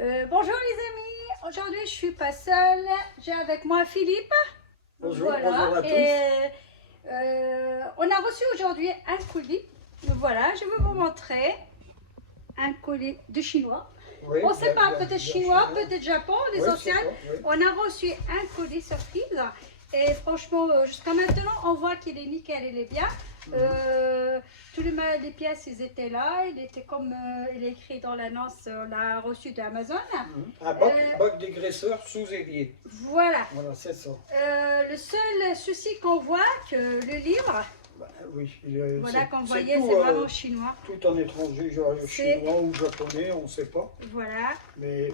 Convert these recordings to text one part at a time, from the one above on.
Bonjour les amis, aujourd'hui je suis pas seule, j'ai avec moi Philippe. Bonjour, Voilà. bonjour à tous. On a reçu aujourd'hui un colis. Voilà, je vais vous montrer un colis de chinois. Oui, On ne sait pas, bien peut-être chinois, peut-être Japon, les Oui, anciens. c'est ça, oui. On a reçu un colis surprise et franchement, jusqu'à maintenant, on voit qu'il est nickel, il est bien. Tous les pièces, ils étaient là, il était comme il est écrit dans l'annonce, on l'a reçu d'Amazon. Un bac dégraisseur sous évier. Voilà. Voilà, c'est ça. Le seul souci qu'on voit, que le livre, Bah, oui, voilà, qu'on c'est voyait, tout, c'est vraiment chinois. tout en étranger, genre chinois ou japonais, on ne sait pas. Voilà. Mais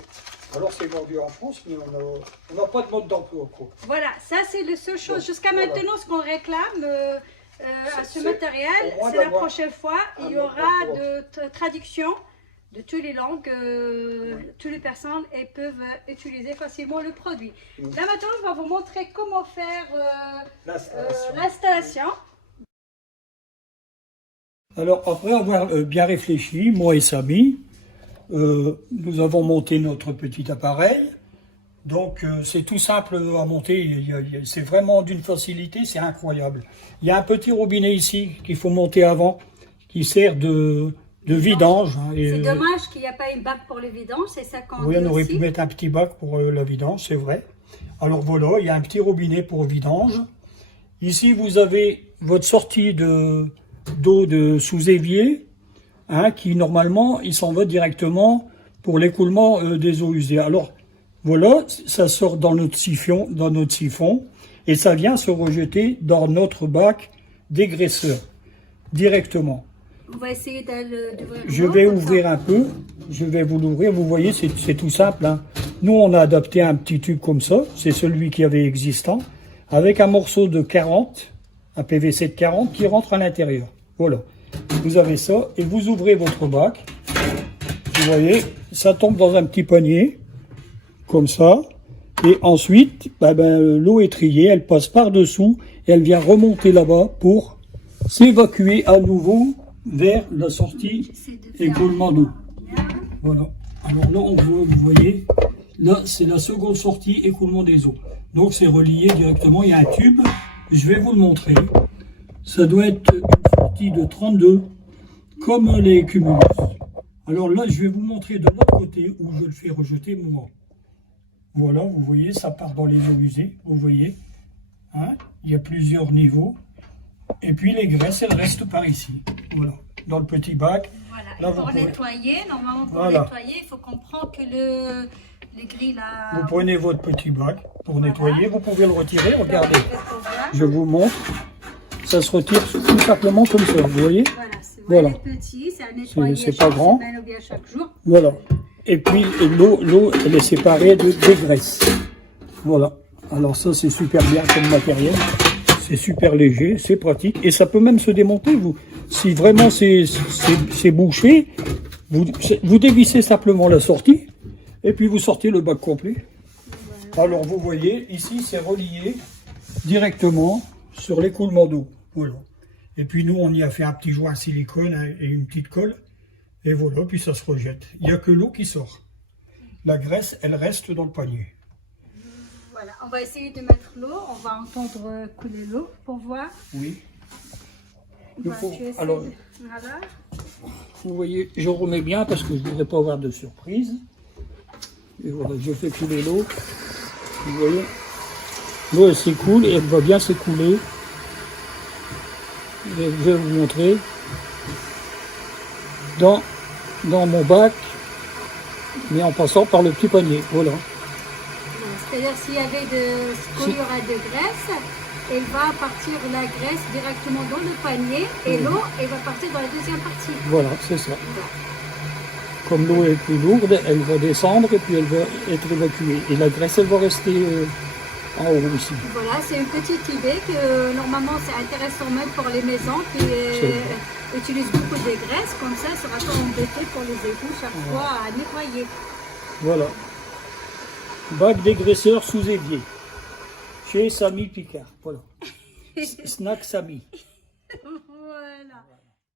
alors c'est vendu en France, mais on n'a pas de mode d'emploi, quoi. Voilà, ça c'est la seule chose. Jusqu'à voilà. maintenant, ce qu'on réclame à ce C'est matériel, au moins c'est la d'avoir prochaine fois, il y un aura mode de traduction de toutes les langues, toutes les personnes et peuvent utiliser facilement le produit. Là maintenant, on va vous montrer comment faire l'installation. Alors après avoir bien réfléchi, moi et Samy, nous avons monté notre petit appareil. Donc c'est tout simple à monter, c'est vraiment d'une facilité, c'est incroyable. Il y a un petit robinet ici qu'il faut monter avant, qui sert de vidange. Hein, C'est dommage qu'il n'y a pas une bac pour le vidange, c'est ça qu'on oui, dit on aurait aussi. pu mettre un petit bac pour la vidange, c'est vrai. Alors voilà, il y a un petit robinet pour vidange. Ici vous avez votre sortie d'eau de sous-évier, hein, qui normalement, il s'en va directement pour l'écoulement des eaux usées. Alors, voilà, ça sort dans notre siphon, et ça vient se rejeter dans notre bac dégraisseur, directement. On va essayer d'ouvrir. Je vais ouvrir un peu, je vais vous l'ouvrir, vous voyez, c'est tout simple. Hein. Nous, on a adapté un petit tube comme ça, c'est celui qui avait existant, avec un morceau de 40, un PVC de 40 qui rentre à l'intérieur. Voilà, vous avez ça et vous ouvrez votre bac. Vous voyez, ça tombe dans un petit panier, comme ça. Et ensuite, l'eau est triée, elle passe par-dessous et elle vient remonter là-bas pour s'évacuer à nouveau vers la sortie écoulement d'eau. Voilà. Alors là, on voit, vous voyez, là, c'est la seconde sortie écoulement des eaux. Donc, c'est relié directement. Il y a un tube. Je vais vous le montrer. Ça doit être une sortie de 32, comme les Cumulus. Alors là, je vais vous montrer de l'autre côté où je le fais rejeter moi. Voilà, vous voyez, ça part dans les eaux usées. Vous voyez, hein, il y a plusieurs niveaux. Et puis les graisses, elles restent par ici. Voilà, dans le petit bac. Voilà, là, pour vous nettoyer, normalement pour voilà. nettoyer, il faut comprendre que les grilles là... Vous prenez votre petit bac pour Voilà. nettoyer. Vous pouvez le retirer, regardez. Voilà, Je vous montre. Ça se retire tout simplement comme ça, vous voyez. voilà. Voilà. Petit, c'est à nettoyer C'est pas chaque grand. semaine ou bien chaque jour. Voilà. Et puis l'eau, elle est séparée des graisses. Voilà. Alors ça, c'est super bien comme matériel. C'est super léger, c'est pratique. Et ça peut même se démonter. Si vraiment c'est bouché, vous dévissez simplement la sortie. Et puis vous sortez le bac complet. Voilà. Alors vous voyez, ici c'est relié directement sur l'écoulement d'eau. Voilà. Et puis nous, on y a fait un petit joint silicone et une petite colle. Et voilà, puis ça se rejette. Il n'y a que l'eau qui sort. La graisse, elle reste dans le panier. Voilà, on va essayer de mettre l'eau. On va entendre couler l'eau pour voir. Oui. Voilà, Alors, voilà. vous voyez, je remets bien parce que je ne voudrais pas avoir de surprise. Et voilà, je fais couler l'eau. Vous voyez, l'eau, elle s'écoule et elle va bien s'écouler. Je vais vous montrer. Dans mon bac, mais en passant par le petit panier, voilà. C'est-à-dire s'il y avait il y aura de graisse, elle va partir la graisse directement dans le panier et l'eau, elle va partir dans la deuxième partie. Voilà, c'est ça. Voilà. Comme l'eau est plus lourde, elle va descendre et puis elle va être évacuée. Et la graisse, elle va rester en haut aussi. Voilà, c'est une petite idée que normalement c'est intéressant même pour les maisons qui utilisent beaucoup de graisse. Comme ça sera pas embêté pour les égouts chaque fois à nettoyer. Voilà. Bac dégraisseur sous évier. Chez Samy Picard. Voilà. Snack Samy. Voilà.